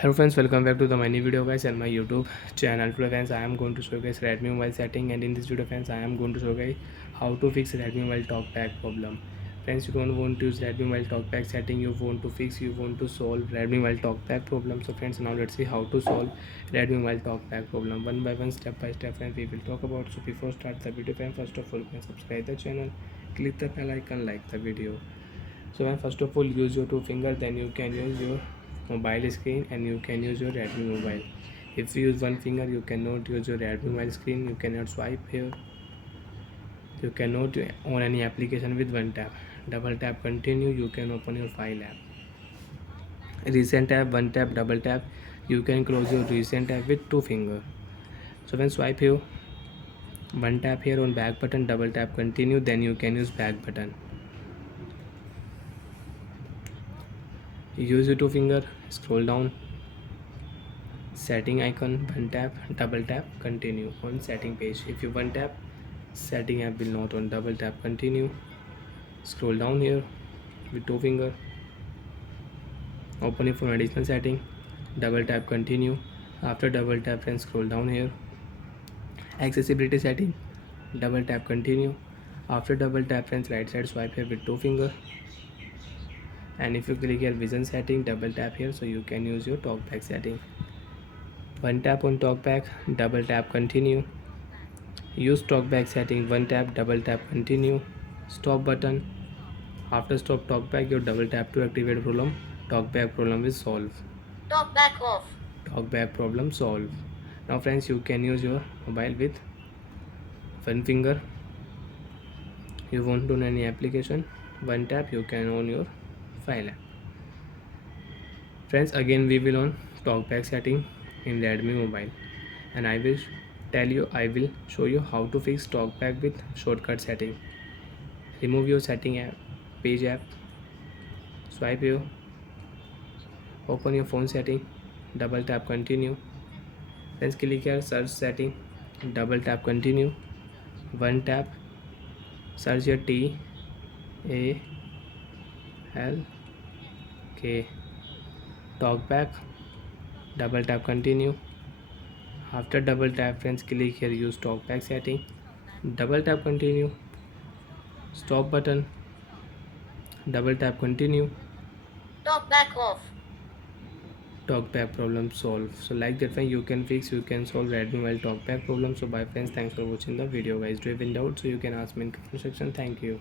Hello friends, welcome back to the mini video guys and my YouTube channel. Today friends, I am going to show you guys Redmi mobile setting, and in this video friends, I am going to show you guys how to fix Redmi mobile talkback problem. Friends, you don't want to use Redmi mobile talkback setting, you want to fix, you want to solve Redmi mobile talkback problem. So friends, now let's see how to solve Redmi mobile talkback problem one by one, step by step, and we will talk about. So before start the video friends, first of all, you can subscribe the channel, click the bell icon, like the video. So when first of all use your two finger, then you can use your mobile screen and you can use your Redmi mobile. If you use one finger, you cannot use your Redmi mobile screen, you cannot swipe here, you cannot on any application with one tap. Double tap continue, you can open your file app. Recent tab, one tap, double tap, you can close your recent tab with two finger. So when swipe here, one tap here on back button, double tap continue, then you can use back button. Use your two finger, scroll down, setting icon, one tap, double tap continue on setting page. If you one tap, setting app will not on, double tap continue. Scroll down here with two finger, open it for additional setting, double tap continue. After double tap and scroll down here, accessibility setting, double tap continue. After double tap friends, right side swipe here with two finger, and if you click here vision setting, double tap here, so you can use your talkback setting. One tap on talkback, double tap continue. Use talkback setting, one tap, double tap continue. Stop button. After stop talkback, you double tap to activate problem. Talkback problem is solved. Talkback off. Talkback problem solved. Now friends, you can use your mobile with one finger. You won't do any application. One tap, you can on your file app. Friends, again we will on talkback setting in Redmi mobile, and I will show you how to fix talkback with shortcut setting. Remove your setting app, page app, swipe here, open your phone setting, double tap continue, then click here search setting, double tap continue, one tap, search your TALK, talkback, double tap continue. After double tap friends, click here use talkback setting, double tap continue, stop button, double tap continue. Talkback off. Talkback problem solved. So like that way you can fix, you can solve Redmi while talkback problem. So bye friends, thanks for watching the video guys. Do you have any doubt, so you can ask me in comment section. Thank you.